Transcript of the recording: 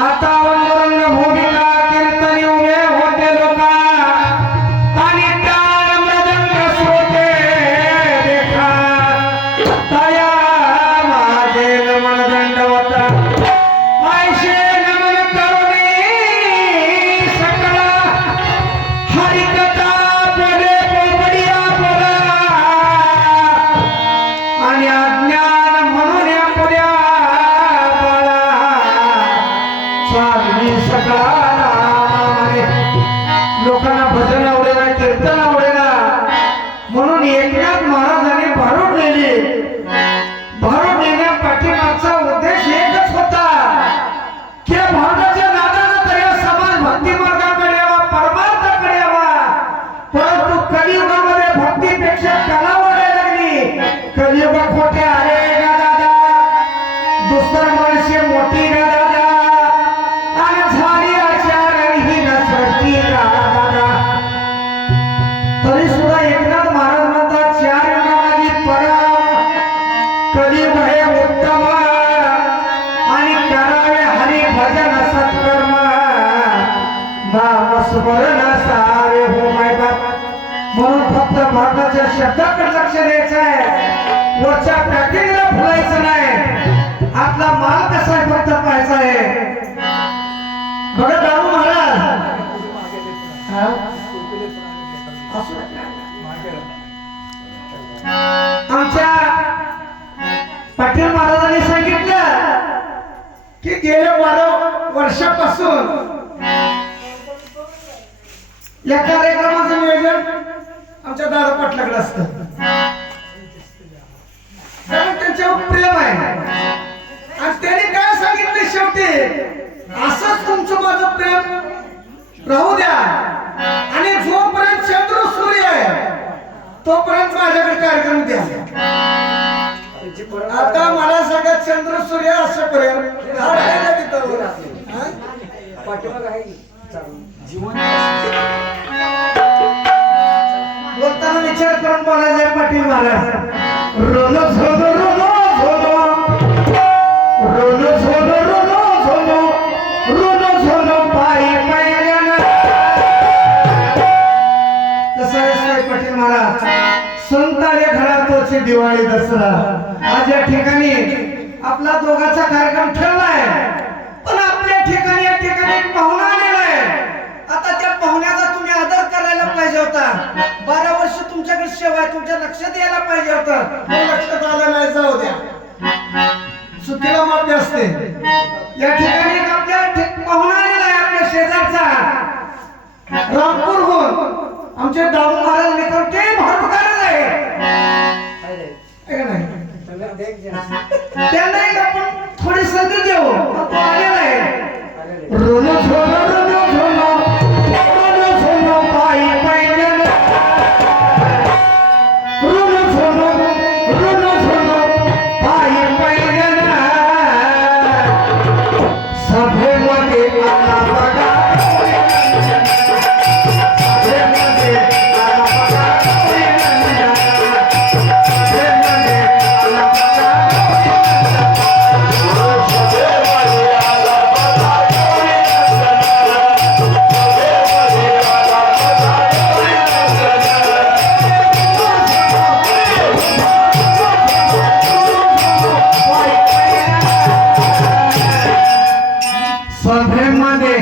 आता वंदन भूमिका कीर्तनी उभे होते लोका आणि टाळ मृदंग श्रोते देखा तया माझे नमन दंडवता ऐशे नमन करुणी सकला हरिकथा बोले पोपडिया बोला आणि अज्ञान म्हणून या पुऱ्या लोकांना भजन आवडेना कीर्तन आवडेना म्हणून एकनाथ महाराजांनी भारूड नेली भारूड नेण्या पाठीमागचा उद्देश एकच होता की भारूडाच्या नादानं तरी समाज भक्ती मार्गाकडे यावा परमार्थाकडे यावा परंतु कलियुगामध्ये भक्तीपेक्षा कला वाढायला लागली कलियुगा खोटे अरे गा दादा दुसरं मनुष्य मोठी गा दादा आणि झाली आचारही न सृष्टी गा दादा तरी सुद्धा एकनाथ महाराज म्हणतात चार युगामध्ये परम कलियुग हे उत्तम आणि करावे हरी भजन सत्कर्म नाम स्मरण सारे हो माय बाप म्हणून फक्त भारताच्या शब्दाकडे लक्ष द्यायचं आहे वरच्या पॅकिंगला फुलायचं नाही आपला माल कसा आहे फक्त पाहायचा आहे बघा दारू महाराज आमच्या पाटील महाराजांनी सांगितलं की गेल्या 12 वर्षापासून या कार्यक्रमाचं नियोजन आमच्या दादा पाटलाकडे असतं कारण त्यांच्यावर प्रेम आहे आणि त्यांनी काय सांगितलं शेवटी असंच तुमचं माझं प्रेम राहू द्या आणि जोपर्यंत चंद्र सूर्य आहे तोपर्यंत माझ्याकडे कार्यक्रम द्या आता मला सांगा चंद्र सूर्य असेपर्यंत बोलताना विचार करून बोलायला पाटील महाराज रोलो झोलो रोलो झोलो रोलो झोलो रोलो झोलो रोलो झोलो पायी पायऱ्यानं कसं आहे पाटील महाराज संत आले घरातोची दिवाळी दसरा आज या ठिकाणी आपला दोघांचा कार्यक्रम ठेवलाय पण आपल्या ठिकाणी या ठिकाणी पाहुणा आलेला आहे आता त्या पाहुण्याचा तुम्ही आदर करायला पाहिजे होता 12 वर्ष तुमच्याकडे सेवा आहे तुमच्या लक्षात यायला पाहिजे होतं लक्षात आलं नाही जाऊ द्या सुट्टीला माफी असते या ठिकाणी आपल्या पाहुणा आलेला आहे आपल्या शेजारचा रामपूरहून आमचे दाऊ महाराज लेकर ते भरपूर आहे त्यांना आपण थोडी संधी देऊ तो आलेला आहे रोलो झोलो रोलो झोलो रोलो झोलो पायी पायऱ्यानं रोलो झोलो रोलो झोलो पायी पायऱ्यानं सभेमध्ये आला बघा सभेमध्ये